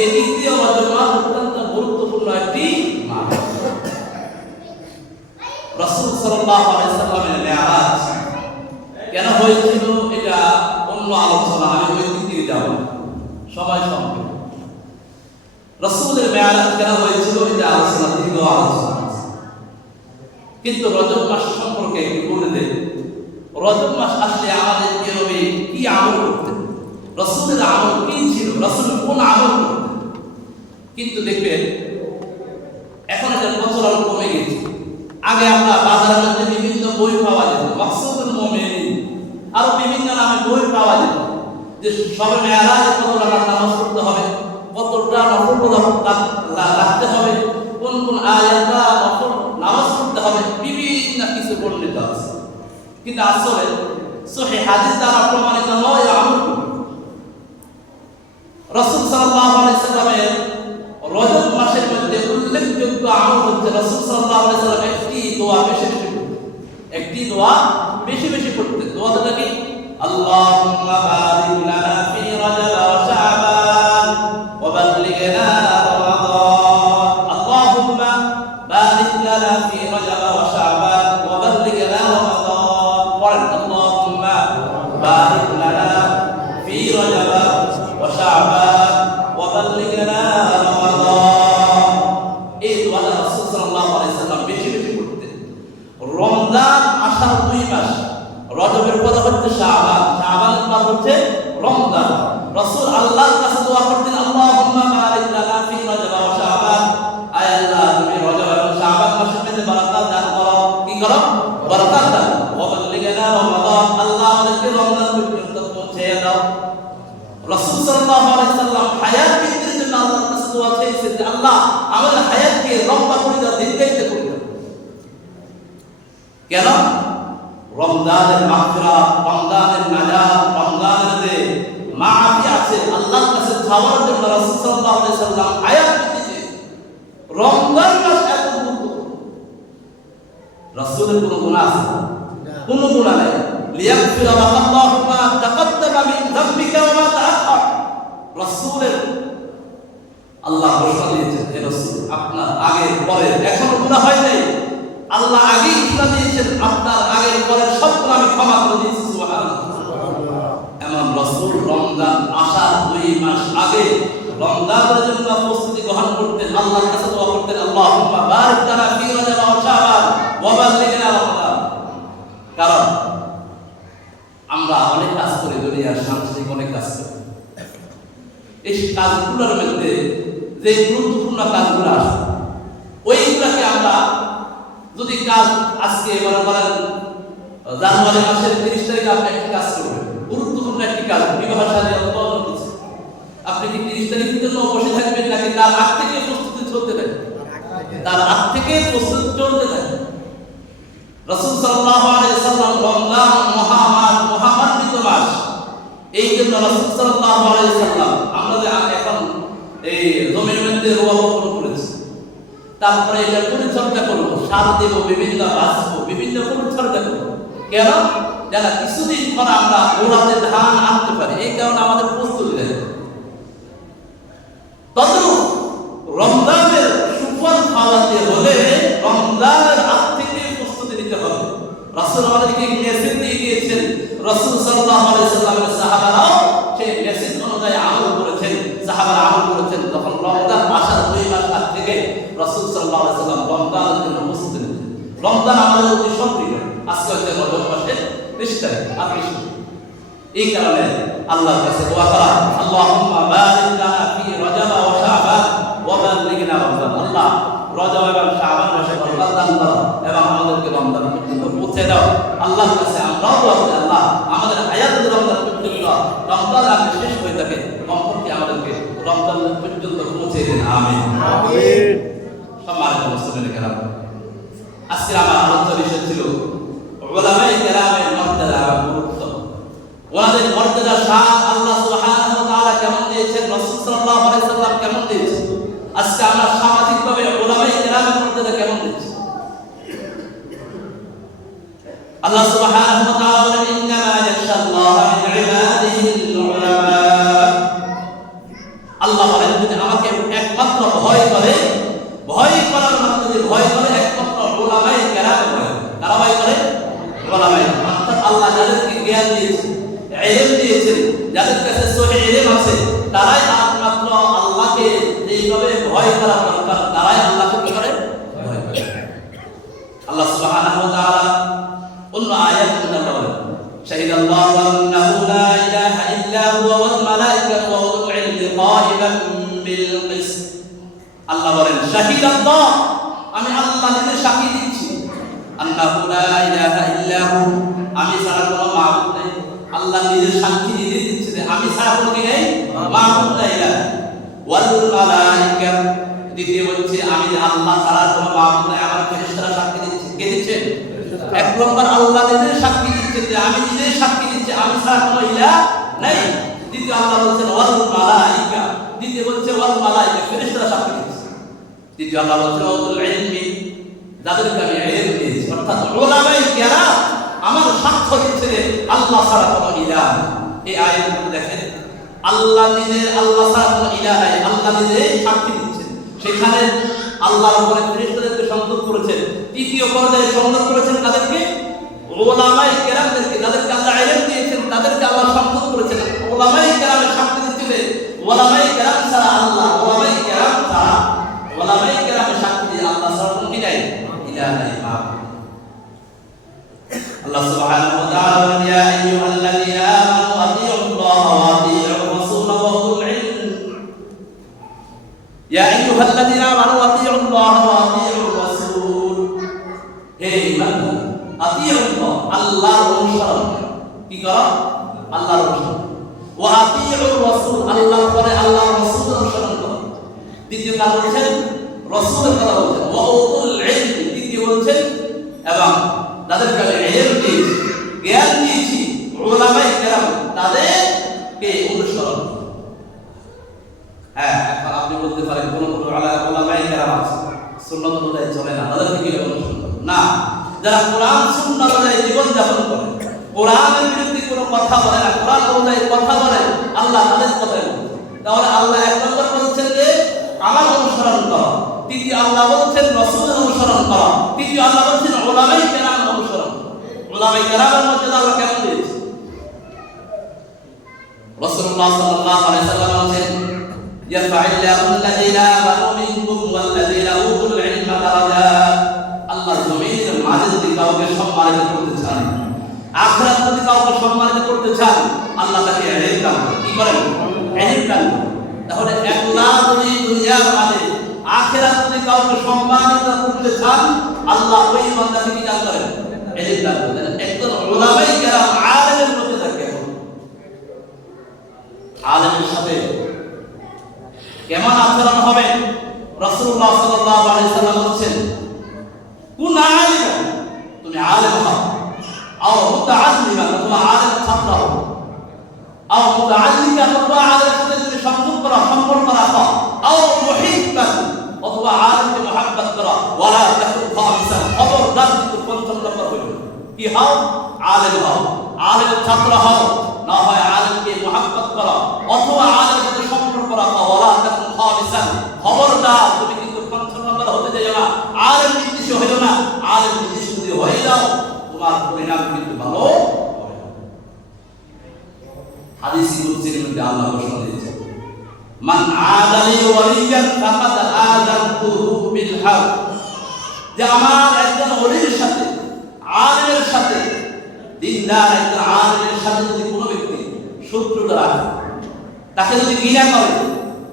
এই দিক দিয়ে রজব মাস অত্যন্ত গুরুত্বপূর্ণ একটি মাস সাল্লামের মেরাজ কেন হয়েছিল? এটা অন্য আলোচনা, আমি ওই দিক যাব। সময় সংক্ষেপ রাসূলের মেরাজ কেন হয়েছিল? এটা আলোচনা, দীর্ঘ আলোচনা। কিন্তু রজব মাস সম্পর্কে বলে দেন রজব মাস আসলে আমাদের কীভাবে কি আমল করতেন রসুলের আমল কি ছিল? রসুল কোন আমল করতেন? কিন্তু দেখবেন, এখন এটার প্রচলন কমে গেছে। আগে আমরা বাজারের মধ্যে বিভিন্ন বই পাওয়া যেত, মাকসুদুল মুমিনিন, আরও বিভিন্ন নামে বই পাওয়া যেত, যে সবে মেয়ারাজে কত রাকাত নামাজ পড়তে হবে, কতটা নফল রাখতে হবে, কোন কোন আয়াতটা নফল নামাজ পড়তে হবে, বিভিন্ন কিছু বর্ণিত আছে কিন্তু আসলে সহি হাদিস দ্বারা প্রমাণিত নয় আমল। রাসূল সাল্লাল্লাহু আলাইহি সাল্লামের রজব মাসের মধ্যে উল্লেখযোগ্য আমল হচ্ছে রাসূল সাল্লাল্লাহু আলাইহি সাল্লাম একটি দোয়া বেশি বেশি পড়তেন। একটি দোয়া বেশি বেশি পড়তেন। দোয়াটা কি? আল্লাহুম্মা বারিক লানা করো বারাকাত। দান ওয়া বাল্লিগনা রমাদান। আল্লাহ আমাদেরকে রমজান পর্যন্ত পৌঁছে দাও। রাসূল সাল্লাল্লাহু আলাইহি সাল্লাম হায়াত বৃদ্ধির জন্য আল্লাহর কাছে দোয়া চেয়েছেন আল্লাহ আমাদের হায়াতকে লম্বা করে দাও দীর্ঘায়িত করে দাও কেন? রমজানের মাগফিরাত, রমজানের নাজাত, রমজানের যে মাআফি আছে আল্লাহর কাছে যাওয়ার জন্য রাসূল সাল্লাল্লাহু আলাইহি সাল্লাম হায়াত বৃদ্ধি রমজান মাস রাসূলের কোনো গুনাহ আছে? কোনো গুনাহ নেই। লিয়াগফিরা লাকা মা তাকাদ্দামা মিন যামবিকা ওয়া মা তাআখার রাসূলের আল্লাহ ঘোষণা দিয়েছেন হে রাসূল আপনার আগে পরে এখনও গুনাহ হয় নাই। আল্লাহ আগেই ঘোষণা দিয়েছেন আপনার আগে পরে সব আমি ক্ষমা করে দিয়েছি সুবহানাল্লাহ। এমন রাসূল রমজান আসার দুই মাস আগে রমজানের জন্য প্রস্তুতি গ্রহণ করতেন আল্লাহর কাছে দোয়া করতেন আল্লাহুম্মা বারিক লানা ফি রজব ওয়া শাবান। ওয়া বাল্লিগনা রমাদান কারণ আমরা অনেক কাজ করি, দুনিয়ার সাংসারিক অনেক কাজ করি। এই কাজগুলোর মধ্যে যে গুরুত্বপূর্ণ কাজগুলো আছে, ওইগুলাকে আমরা যদি কাজ আজকে মনে করেন, জানুয়ারি মাসের তিরিশ তারিখে আপনি একটি কাজ করবেন। গুরুত্বপূর্ণ একটি কাজ বিবাহ সাথে আপনি কি তিরিশ তারিখের জন্য বসে থাকবেন নাকি তার আগ থেকে প্রস্তুতি চলতে থাকবে? তার আগ থেকে প্রস্তুতি চলতে থাকে সাল্লাম মহামান্বিত মাস এই জন্য সাল্লাম আমরা যে এখন এই জমির মধ্যে করেছি। তারপরে এটা পরিচর্যা করব, সার দেব, বিভিন্ন বাঁচবো, বিভিন্ন পরিচর্যা করব। কেন? যেন কিছুদিন পর আমরা ওড়াতে ধান আনতে পারি, এই কারণে আমাদের প্রস্তুতি দেয় সাল্লামের সাহাবারাও সেই মেসেজ অনুযায়ী আমল করেছেন। সাহাবারা আমল করেছেন তখন রমজান আসার দুই মাস আগ থেকে রাসূল আলাইহি সাল্লাম রমজানের জন্য প্রস্তুতি নিতেন রমজান আমাদের অতি সক্রিয়। আজকে হচ্ছে রজব মাসের বিশ আল্লাহ আমাদের হায়াত রমজান পর্যন্ত রমজান আগে শেষ হয়ে থাকে। কমপক্ষে আমাদেরকে রমজান পর্যন্ত পৌঁছে দিন। আমিন। আমিন। সম্মানিত মুসলিমের কেরাম আজকে আমার আলোচ্য বিষয় ছিল ওলামায়ে কেরামের মর্যাদা গুরুত্ব। ওনাদের মর্যাদা শাহ আল্লাহ সুবহানাহু ওয়া তাআলা কেমন দিয়েছেন? রাসূল সাল্লাল্লাহু আলাইহি সাল্লাম কেমন দিয়েছেন? আজকে আমরা সামাজিকভাবে ওলামায়ে কেরামের মর্যাদা কেমন দিচ্ছি আল্লাহ সুবহানাহু জ্ঞান দিয়েছে ইলম দিয়েছেন যাদের কাছে সহি ইলম আছে তারাই একমাত্র আল্লাহকে এইভাবে ভয় করা দরকার তারাই আল্লাহকে কি করে ভয় করে আল্লাহ সুবহানাহু ওয়া তাআলা অন্য আয়াত মধ্যে বলেন شهد الله أنه لا إله إلا هو والملائكة وأولو العلم قائما بالقسط আল্লাহ বলেন শাহিদ আল্লাহ আমি আল্লাহ নিজে সাক্ষী দিচ্ছি আল্লাহু লা ইলাহা ইল্লাহু আমি ছাড়া কোনো মাবুদ নেই আল্লাহ নিজে সাক্ষী দিয়ে দিচ্ছে যে আমি ছাড়া কোনো কি নেই? ওয়াল মালাইকা দ্বিতীয় হচ্ছে আমি আল্লাহ ছাড়া কোনো নাই আমার ফেরেশতারা সাক্ষী দিচ্ছে। কে দিচ্ছেন এক নম্বর আল্লাহ নিজে সাক্ষী দিচ্ছে যে আমি নিজে সাক্ষী দিচ্ছি আমি ছাড়া কোনো নাই। দ্বিতীয় আল্লাহ বলছেন ওয়াল মালাইকা দ্বিতীয় বলছে ওয়াল মালাইকা ফেরেশতারা সাক্ষী দিচ্ছে। দ্বিতীয় আল্লাহ বলছেন ওয়াল ইলমি যাদেরকে আমি ইলম দিয়েছি অর্থাৎ উলামায়ে কেরাম যে আল্লাহ ছাড়া কোনো ইলাহ এই আয়াতগুলো দেখেন, আল্লাহ নিজে, আল্লাহ ছাড়া কোনো ইলাহ নাই, আল্লাহ নিজে সাক্ষী দিচ্ছেন। সেখানে আল্লাহর উপরে ফেরেশতাদেরকে সংযোগ করেছেন। তৃতীয় পর্যায়ে সংযোগ করেছেন তাদেরকে ওলামায়ে কেরামদেরকে। যাদেরকে আল্লাহ ইলম দিয়েছেন, তাদেরকে আল্লাহ সংযোগ করেছেন। ওলামায়ে কেরামের সাক্ষী দিচ্ছে যে ওলামায়ে কেরাম ছাড়া আল্লাহ ওলামায়ে কেরাম ছাড়া ওলামায়ে কেরামের সাক্ষী দিয়ে আল্লাহ ছাড়া কোনো ইলাহ নাই। রাসূলের কথা বলছেন। তৃতীয় বলছেন। এবং তাদেরকে আমি ইলম দিয়েছি জ্ঞান দিয়েছি উলামায়ে তাদেরকে অনুসরণ হ্যাঁ এখন আপনি বলতে পারেন, কোন অনুসরণ করো? না। যারা কোরআন, সুন্নাত অনুযায়ী জীবন যাপন করে, কোরআনের বিরুদ্ধে কোনো কথা বলে না, কোরআন অনুযায়ী কথা বলে, আল্লাহ তাদের কথাই বলছে তাহলে আল্লাহ এক নম্বর বলছেন যে, আমার অনুসরণ করো। তৃতীয়, আল্লাহ বলছেন রসুলের অনুসরণ করো। তৃতীয়, আল্লাহ বলছেন ওলামাই কেরাম অনুসরণ ওলামাই কেরামের মধ্যে আল্লাহ কেমন দিয়েছে? রাসূলুল্লাহ সাল্লাল্লাহু আলাইহি আল্লাহ আখেরাত করতে চান আল্লাহ ওই বান্দাকে আলেমের সাথে। কেমন আচরণ হবে? রাসূলুল্লাহ সাল্লাল্লাহু আলাইহি সাল্লাম বলেছেন, কুন আলিমা, তুমি আলেম হও। আও মুতাআল্লিমা অথবা আলেম ছাত্র হও। আও মুতাআল্লিমা অথবা আলেমের সাথে যদি সংযোগ করা, সম্পর্ক রাখো। আও মুহিব্বান অথবা আলেমকে মহাব্বত করা। ওয়ালা তাকুন খামিসান খবরদার কিন্তু পঞ্চম নম্বর হইল। কি হও? আলেম হও। আলেমের ছাত্র হও। না হয় আলেমকে মহাব্বত করো, অথবা আলেমের সাথে সম্পর্ক রাখো ওয়ালা তাকুন খামিসান খবরদার, তুমি কিন্তু পঞ্চম হতে যাও না, আলেম নির্দিষ্ট হইল না, আলেম নির্দিষ্ট যদি হয়ে যাও, তোমার পরিণাম কিন্তু ভালো। হাদিস কুদসির মধ্যে আল্লাহ ঘোষণা দিয়েছেন, মান আদালি ওয়ালিয়ান ফাকাদ আযানতুহু বিল হক যে আমার একজন ওলির সাথে, আলেমের সাথে, দিনদার একজন আলেমের সাথে যদি তাকে যদি ঘৃণা করে,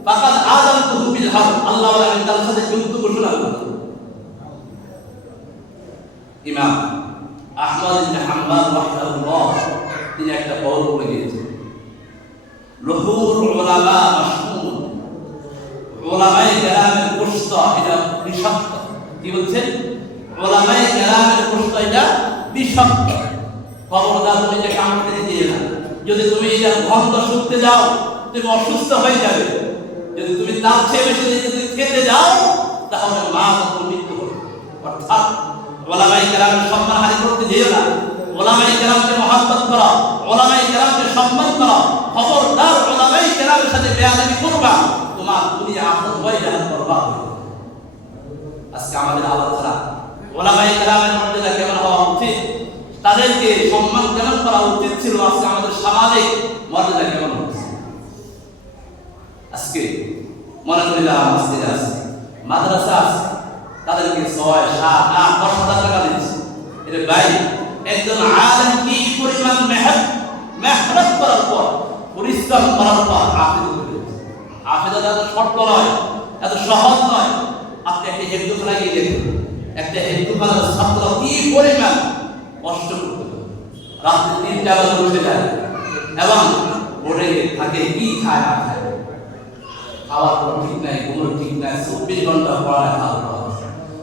ফাকাদ আযানতুহু বিল হক, আল্লাহ আমি তার সাথে যুদ্ধ ঘোষণা করব ইমাম আহমদ ইবনে হাম্বল রাহিমাহুল্লাহ, তিনি একটা কওল বলে গিয়েছেন। লহুর উলামা মাশহুর। উলামায়ে কেরামের গোশত এটা বিষাক্ত। কি বলছেন উলামায়ে কেরামের গোশত এটা বিষাক্ত। খবরদার তুমি এটা কাম করে দিয়ে না যদি তুমি এটা গন্ধ শুকতে যাও তুমি অসুস্থ হয়ে যাবে। যদি তুমি তার চেয়ে বেশি যদি খেতে যাও, তাহলে মা তোমার মৃত্যু হবে। অর্থাৎ ওলামাই কেরামের সম্মান হানি করতে যেও না। ওলামাই কেরামকে মহাব্বত করো ওলামাই কেরামকে সম্মান করো। খবরদার ওলামাই কেরামের সাথে বেয়াদবি করবা, তোমার দুনিয়া আখরাত হয়ে যাবে। আজকে আমাদের আলোচনা ওলামাই কালামের মর্যাদা কেমন হওয়া উচিত? তাদেরকে সম্মান কেমন করা উচিত ছিল আজকে আমাদের সামাজিক মর্যাদা কেমন হচ্ছে? আজকে মনে করিলাম মসজিদে আছে, মাদ্রাসা আছে, তাদেরকে ছয়, সাত, আট, দশ হাজার টাকা দিচ্ছে। এর ভাই, একজন আলেম কি পরিমাণ মেহনত মেহনত করার পর, পরিশ্রম করার পর আফিদ আফিদ এত শর্ত নয়, এত সহজ নয়। আপনি একটা হেফজুখানা লাগিয়ে দেখুন। একটা হেফজুখানার ছাত্র কি পরিমাণ কষ্ট করতে হয়। রাত্রি তিনটা বাজে উঠে যায় এবং বোর্ডে থাকে, কি খায়, না খায়? খাওয়ার কোনো ঠিক নাই কোনো ঠিক নাই, চব্বিশ ঘণ্টা পড়ালেখা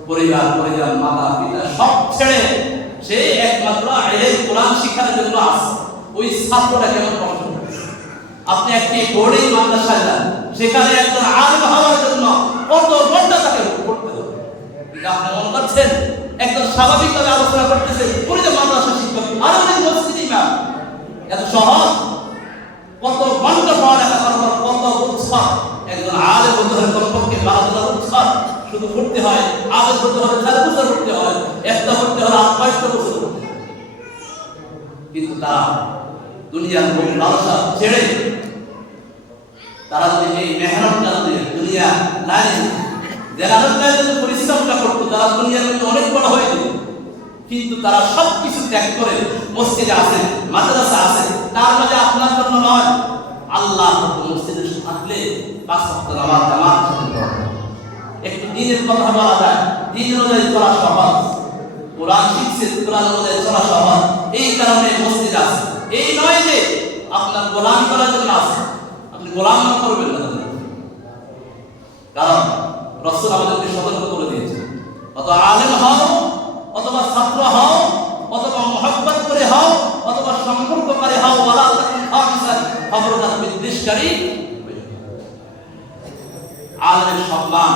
পরিবার পরিবার মাতা, পিতা, সব ছেড়ে সে একমাত্র এই কোরআন শিক্ষার জন্য আসে ওই ছাত্রটা কেমন কষ্ট আপনি একটি বোর্ডিং মাদ্রাসায় যান, সেখানে একজন আলেম হওয়ার জন্য কত ঘণ্টা তাকে পড়তে হবে? আপনি মনে করছেন? একজন স্বাভাবিকভাবে আলোচনা করতেছে। উনি মাদ্রাসা শিক্ষক। আরও উনি মসজিদ ইমাম, এত সহজ। কত ঘণ্টা পড়ালেখা করার পর কত উৎসাহ একজন আলেম হতে হলে কমপক্ষে বারো হাজার উৎসাহ শুধু পড়তে হয় আবেদ হতে হলে চার বছর পড়তে হয়, একটা পড়তে হলে আট বাইশটা বছর। কিন্তু তারা দুনিয়ার মুখ লালসা ছেড়ে তারা যদি এই মেহনতটা দুনিয়া নাই যারা পরিশ্রমটা করতো, তারা দুনিয়ার মধ্যে অনেক বড় হয়ে যেত। কিন্তু তারা সব কিছু ত্যাগ করে মসজিদে আসে, মাদ্রাসা আসে। তার মাঝে আপনার জন্য নয় আল্লাহ মসজিদে থাকলে একটু দিনের কথা বলা যায়, দিন অনুযায়ী চলা সহজ। কোরআন শিখছে, কোরআন অনুযায়ী চলা সহজ। এই কারণে মসজিদ আছে এই নয় যে আপনার গোলাম করার জন্য আছে আপনি গোলাম করবেন না। কারণ রসুল আমাদেরকে সতর্ক করে দিয়েছে অত আলেম হও, অথবা ছাত্র হও, অথবা মহব্বত করে হও, অথবা সম্পর্ককারী হও, ওয়ালা তাকুন বিদ্বেষকারী আলেমের সম্মান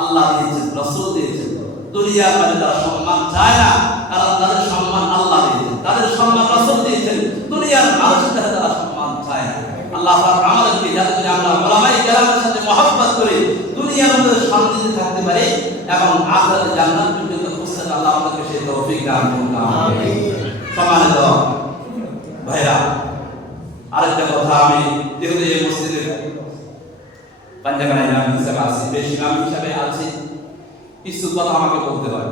আল্লাহ দিয়েছেন, রসুল দিয়েছেন। দুনিয়ার মাঝে তারা সম্মান চায় না, কারণ তাদের সম্মান আল্লাহ দিয়েছেন। তাদের সম্মান রসুল দিয়েছেন, দুনিয়ার মানুষের কাছে তারা সম্মান চায় না। আল্লাহ আমাদেরকে যাতে করে আমরা ওলামাই কেরামের সাথে মহব্বত করে দুনিয়ার মধ্যে শান্তিতে থাকতে পারি এবং আখরাতে জান্নাত পর্যন্ত পৌঁছাতে আল্লাহ আমাদেরকে সেই তৌফিক দান করুন আমিন। সম্মানিত ভাইরা আরেকটা কথা আমি যেহেতু এই পাঞ্জাবের ইমাম হিসাবে আছি বেশ ইমাম হিসাবে আছি কিছু কথা আমাকে বলতে হয়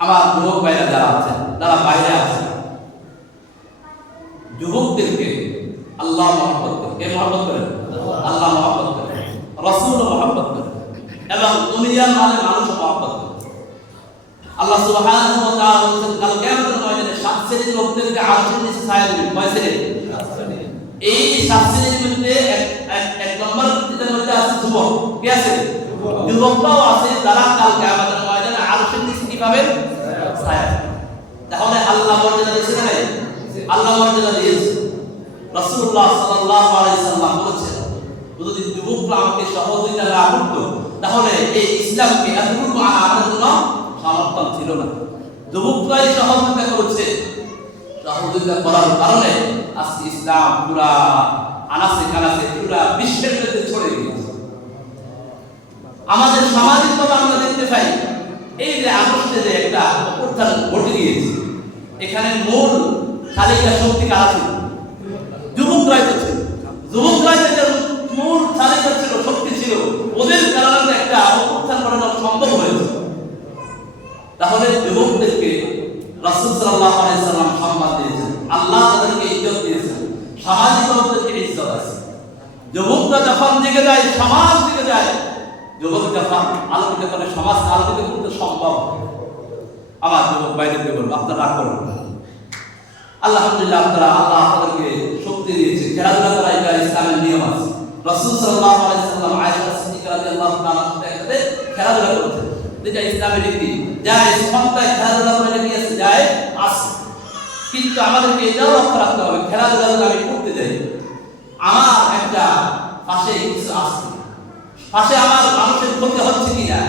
আমার যুবক ভাইরা যারা আছেন যারা বাইরে আছেন যুবকদেরকে আল্লাহ মহব্বত করে কে মহব্বত করেন? আল্লাহ মহব্বত করে রসুল মহব্বত করে এবং দুনিয়ার মানে মানুষ মহব্বত করে। আল্লাহ সুবহানাহু ওয়া তাআলা ময়দানে সাত শ্রেণির লোকদেরকে আরশের নিচে ছায়া দিবেন। কয় শ্রেণি? এই সাত শ্রেণির মধ্যে এক নম্বর যেটার মধ্যে আছে যুবক। কি আছে? যুবকরাও আছে, যারা কাল কিয়ামতের ময়দানে আরশের নিচে কি পাবেন তাহলে আল্লাহ মর্যাদা দিয়েছে না আল্লাহ মর্যাদা দিয়েছে। রাসূলুল্লাহ সাল্লাল্লাহু আলাইহি বলেছেন যদি যুবকরা আমাকে সহযোগিতা না করতো, তাহলে এই ইসলামকে এতটুকু আনা আমার জন্য সমর্থন ছিল না। যুবকরাই সহযোগিতা করেছে। সহযোগিতা করার কারণে আজকে ইসলাম পুরা আনাসে কানাসে পুরা বিশ্বের মধ্যে ছড়ে গিয়েছে। আমাদের সামাজিকভাবে আমরা দেখতে পাই, এই যে আগস্টে যে একটা অভ্যুত্থান ঘটে গিয়েছে, এখানে মূল তালিকা শক্তি কারা ছিল যুবকরাই তো ছিল। যুবকরাই মূল তালিকা ছিল, শক্তি ছিল, ওদের কারণে একটা অভ্যুত্থান ঘটানো সম্ভব হয়েছে। তাহলে যুবকদেরকে রাসূল সাল্লাল্লাহু আলাইহি সাল্লাম সম্মান দিয়েছেন, আল্লাহ তাদেরকে ইজ্জত দিয়েছেন, সামাজিক লোকদেরকে ইজ্জত আছে। যুবকরা যখন দিকে যায়, সমাজ দিকে যায়, যুবক যখন আলোকিত করে, সমাজ আলোকিত করতে সম্ভব আমার যুবক বাইরেকে বলব, আপনারা রাগ করবেন না। আলহামদুলিল্লাহ, আপনারা আল্লাহ আপনাদেরকে শক্তি দিয়েছে খেলাধুলা করা রাসূল সাল্লাল্লাহু খেলাধুলা করেছেন। যেটা ইসলামের রীতি খেলাধুলা করে আসে যায় আসে কিন্তু আমাদেরকে এটাও লক্ষ্য রাখতে হবে, খেলাধুলা আমি করতে যাই, আমার একটা পাশে কিছু আসছে পাশে আমার মানুষের ক্ষতি হচ্ছে কিনা,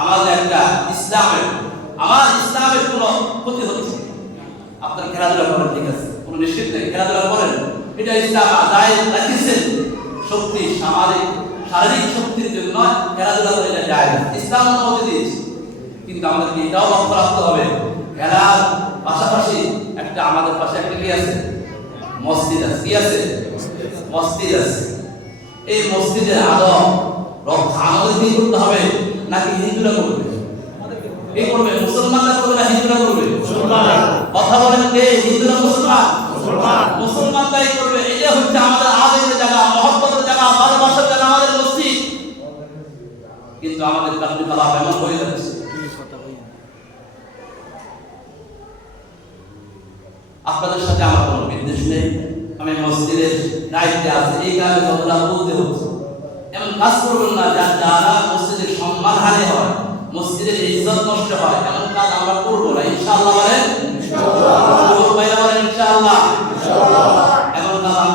আমাদের একটা ইসলামের, আমার ইসলামের কোনো ক্ষতি আপনার খেলাধুলা করেন, ঠিক আছে? কোনো নিশ্চিত নেই, খেলাধুলা করেন। এটা ইসলাম আদায় রাখিছেন। শক্তি সামাজিক শারীরিক শক্তির জন্য খেলাধুলা করে যায় ইসলাম অনুমতি দিয়েছে। কিন্তু আমাদেরকে এটাও লক্ষ্য রাখতে হবে খেলার পাশাপাশি একটা আমাদের পাশে একটা কি আছে? মসজিদ আছে। কি আছে? মসজিদ আছে। এই মসজিদের আদব রক্ষা আমাদের কি করতে হবে নাকি হিন্দুরা করবে? কে করবে? মুসলমানরা করবে না হিন্দুরা করবে? কথা বলেন কে? হিন্দুরা মুসলমান? মুসলমানরাই করবে। এটা হচ্ছে আমাদের কিন্তু আমাদের কার্যকলাপ এমন হয়ে যাচ্ছে। আপনাদের সাথে আমার কোনো বিদ্বেষ নেই। আমি মসজিদের দায়িত্বে আছি। এই কারণে কথাটা বলতে হচ্ছে, এমন কাজ করবেন না যার দ্বারা মসজিদের সম্মান হানি হয়, মসজিদের ইজ্জত নষ্ট হয়। এমন কাজ আমরা করব না, ইনশাআল্লাহ বলেন।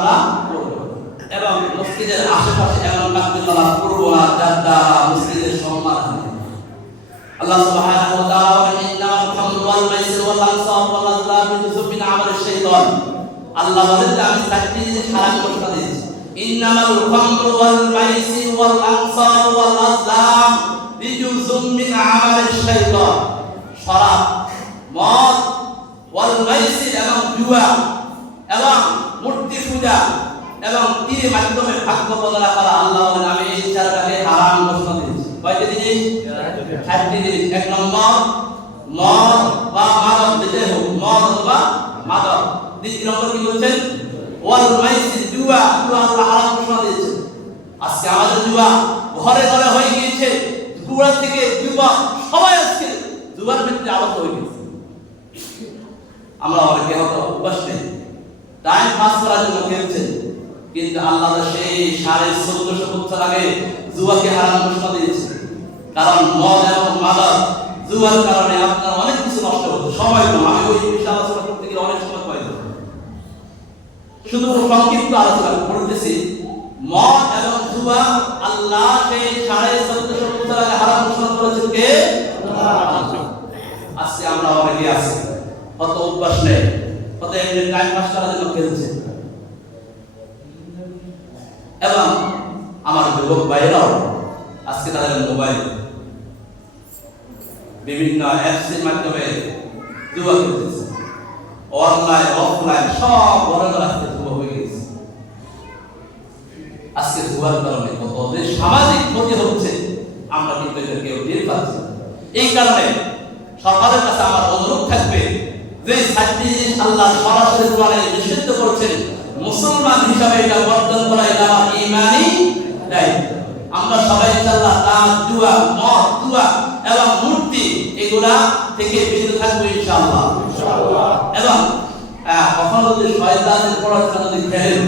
কাজ এবং মসজিদের আশেপাশে এমন কার্যকলাপ করব না যার দ্বারা আল্লাহ বলেন যে আমি চারটি জিনিস হারাম ঘোষণা দিয়েছি। ইন্নামাল খামরু ওয়াল মাইসির ওয়াল আনসাব ওয়াল আজলাম রিজসুম মিন আমালিশ শাইতান। শরাব মদ, ওয়াল মাইসির এবং জুয়া এবং মূর্তি পূজা এবং তীর মাধ্যমে ভাগ্য বদলা করা আল্লাহ বলেন, আমি এই চারটাকে হারাম ঘোষণা দিয়েছি। কয়টি জিনিস? চারটি জিনিস। এক নম্বর, মদ বলছেন, ওয়াল আল্লাহ ঘোষণা আজকে আমাদের ঘরে ঘরে হয়ে গিয়েছে। থেকে সবাই আজকে আবদ্ধ হয়ে গেছে আমরা অনেকে হয়তো টাইম পাস করার জন্য খেলছে। কিন্তু আল্লাহ সেই সাড়ে চোদ্দশো বছর আগে জুয়াকে হারাম ঘোষণা দিয়েছে। কারণ মদ এবং মাদক জুয়ার কারণে আপনার অনেক কিছু নষ্ট হতো কম আমি ওই বিষয়ে আলোচনা করতে গেলে অনেক সময় পাই শুধু সংক্ষিপ্ত আলোচনা করতেছি মদ এবং জুয়া আল্লাহ সেই সাড়ে চোদ্দশো হারাম করেছেন কে? আজকে আমরা অনেকে আছি। কত অভ্যাস নেই, কত টাইম পাস করার জন্য খেলছে এবং আমার যুবক ভাইরাও আজকে তাদের মোবাইল বিভিন্ন অ্যাপসের মাধ্যমে জুয়া খেলতেছে অনলাইন অফলাইন সব বড় বড় আজকে জুয়া হয়ে গেছে। আজকে জুয়ার কারণে কত যে সামাজিক ক্ষতি হচ্ছে, আমরা কিন্তু এটা কেউ টের পাচ্ছি এই কারণে সরকারের কাছে আমার অনুরোধ থাকবে যে জিনিস আল্লাহ সরাসরি কোরআনে নিষিদ্ধ করেছেন, মুসলমান হিসাবে এটা বর্জন করা এটা আমার ইমানি দায়িত্ব আমরা সবাই ইনশাআল্লাহ দান দুয়া, মদ, দুয়া এবং মূর্তি এগুলা থেকে বিরত থাকব ইনশাআল্লাহ। এবং কখনো যদি শয়তানের পড়াশোনা যদি খেলেন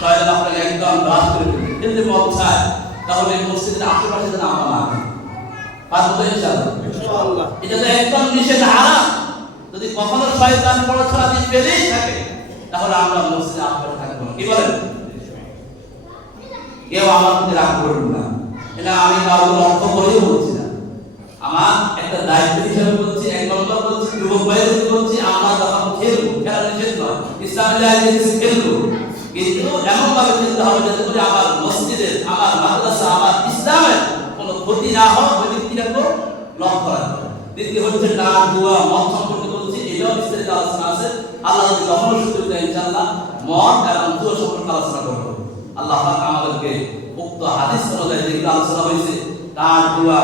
শয়তান আপনাকে একদম গ্রাস করে ফেলবে কিন্তু মদ চায় তাহলে মসজিদের আশেপাশে যেন আমরা না পারব ইনশাআল্লাহ। এটা তো একদম নিষেধ হারাম। যদি কখনো শয়তান পড়াশোনা দিয়ে পেলেই থাকে তাহলে আমরা মসজিদে আশেপাশে থাকব কি বলেন? কেউ আমার প্রতি রাগ করবেন না। এটা আমি কাউকে লক্ষ্য করেও বলছি। আমার একটা দায়িত্ব হিসেবে বলছি, এক নম্বর বলছি, যুবক ভাইদের বলছি, আমরা যখন খেলব, খেলা নিষেধ নয় ইসলামী লাইসেন্স খেলব। কিন্তু এমন ভাবে খেলতে হবে যাতে করে আমার মসজিদের আমার মাদ্রাসা আমার ইসলামের কোনো ক্ষতি না হয়, ওই থেকে তো লক্ষ্য রাখব দ্বিতীয় হচ্ছে গান দুয়া মদ সম্পর্কে বলছি, এটাও বিস্তারিত আলোচনা আছে। আল্লাহ যদি কখনো সুযোগ দেয়, ইনশাআল্লাহ মদ এবং দুয়া সম্পর্কে আলোচনা করব। আল্লাহ আমাদেরকে উক্ত হাদিস অনুযায়ী যেগুলো আলোচনা হয়েছে তার দোয়া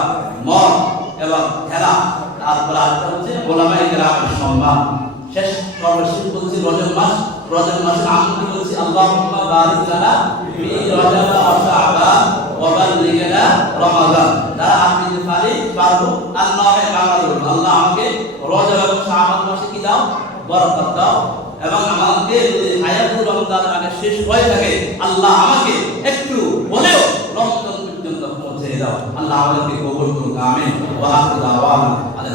মদ এবং খেলা তারপরে আরেকটা হচ্ছে গোলামাই গ্রামের সম্মান শেষ সর্বশেষ বলছি রজব মাস। রজব মাসে আমি বলছি, আল্লাহুম্মা বারিক লানা ফি রজব ওয়া শাবান ওয়া বাল্লিগনা রমাদান। যারা আমি যদি পারি পারব নয় বাংলা ধরুন আল্লাহ আমাকে রজব এবং শাবান মাসে কি দাও? বরকত দাও। এবং আমাকে যদি হায়াতুর রমজান আগে শেষ হয়ে থাকে, আল্লাহ আমাকে একটু বলেও রমজান পর্যন্ত পৌঁছে দাও আল্লাহ আমাদেরকে